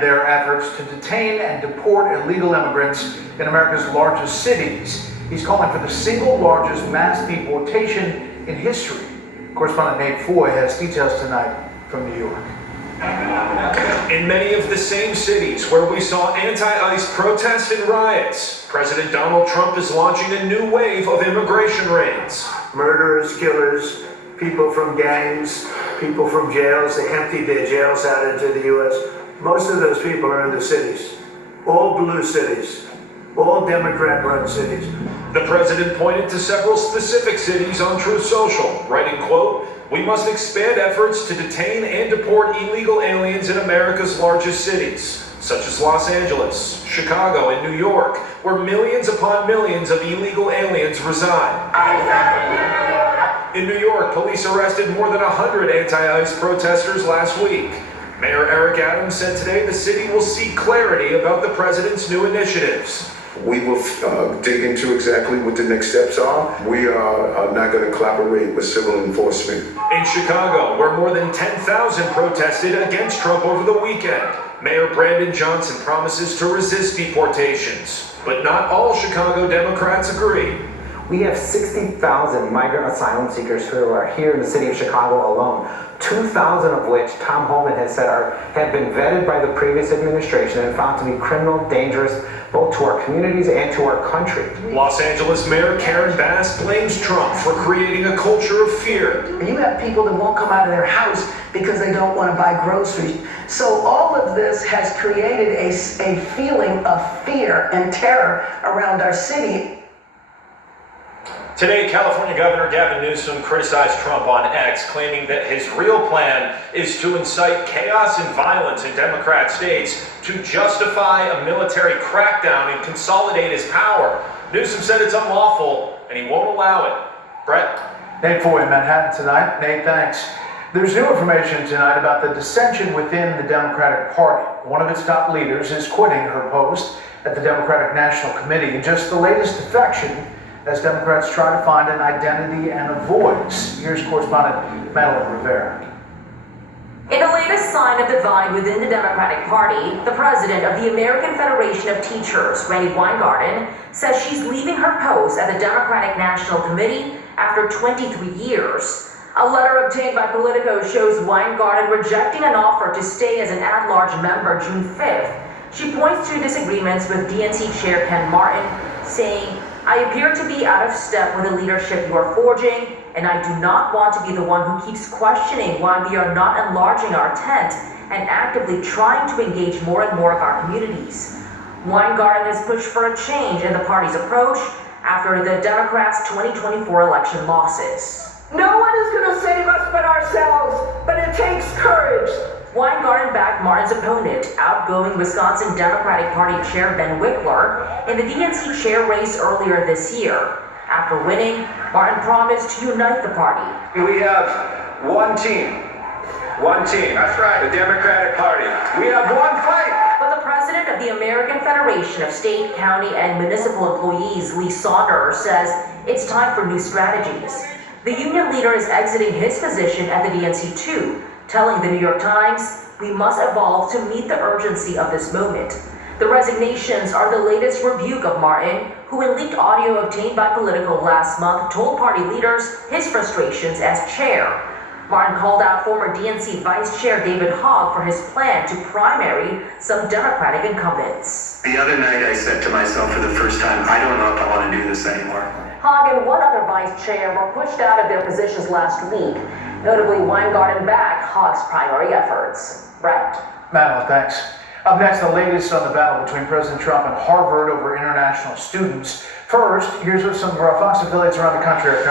their efforts to detain and deport illegal immigrants in America's largest cities. He's calling for the single largest mass deportation in history. Correspondent Nate Foy has details tonight from New York. In many of the same cities where we saw anti-ICE protests and riots, President Donald Trump is launching a new wave of immigration raids. Murderers, killers, people from gangs, people from jails. They emptied their jails out into the U.S. Most of those people are in the cities, all blue cities, all Democrat-run cities. The president pointed to several specific cities on Truth Social, writing, quote, "We must expand efforts to detain and deport illegal aliens in America's largest cities, such as Los Angeles, Chicago, and New York, where millions upon millions of illegal aliens reside." In New York, police arrested more than 100 anti-ICE protesters last week. Mayor Eric Adams said today the city will seek clarity about the president's new initiatives. We will dig into exactly what the next steps are. We are not going to collaborate with civil enforcement. In Chicago, where more than 10,000 protested against Trump over the weekend, Mayor Brandon Johnson promises to resist deportations. But not all Chicago Democrats agree. We have 60,000 migrant asylum seekers who are here in the city of Chicago alone, 2,000 of which Tom Homan has said have been vetted by the previous administration and found to be criminal, dangerous, both to our communities and to our country. Los Angeles Mayor Karen Bass blames Trump for creating a culture of fear. You have people that won't come out of their house because they don't want to buy groceries. So all of this has created a feeling of fear and terror around our city. Today, California Governor Gavin Newsom criticized Trump on X, claiming that his real plan is to incite chaos and violence in Democrat states to justify a military crackdown and consolidate his power. Newsom said it's unlawful and he won't allow it. Brett? Nate Foy in Manhattan tonight. Nate, thanks. There's new information tonight about the dissension within the Democratic Party. One of its top leaders is quitting her post at the Democratic National Committee in just the latest defection as Democrats try to find an identity and a voice. Here's correspondent Madeline Rivera. In the latest sign of divide within the Democratic Party, the president of the American Federation of Teachers, Randi Weingarten, says she's leaving her post at the Democratic National Committee after 23 years. A letter obtained by Politico shows Weingarten rejecting an offer to stay as an at-large member June 5th. She points to disagreements with DNC Chair Ken Martin, saying, "I appear to be out of step with the leadership you are forging, and I do not want to be the one who keeps questioning why we are not enlarging our tent and actively trying to engage more and more of our communities." Weingarten has pushed for a change in the party's approach after the Democrats' 2024 election losses. No one is going to save us but ourselves, but it takes courage. Weingarten backed Martin's opponent, outgoing Wisconsin Democratic Party Chair Ben Wickler, in the DNC chair race earlier this year. After winning, Martin promised to unite the party. We have one team. One team. That's right. The Democratic Party. We have one fight. But the president of the American Federation of State, County, and Municipal Employees, Lee Saunders, says it's time for new strategies. The union leader is exiting his position at the DNC too, telling the New York Times, "We must evolve to meet the urgency of this moment." The resignations are the latest rebuke of Martin, who in leaked audio obtained by Politico last month told party leaders his frustrations as chair. Martin called out former DNC Vice Chair David Hogg for his plan to primary some Democratic incumbents. The other night I said to myself for the first time, I don't know if I want to do this anymore. Hogg and one other vice chair were pushed out of their positions last week. Notably, Weingarten backed Hogg's primary efforts. Brett? Madeline, thanks. Up next, the latest on the battle between President Trump and Harvard over international students. First, here's what some of our Fox affiliates around the country are covering.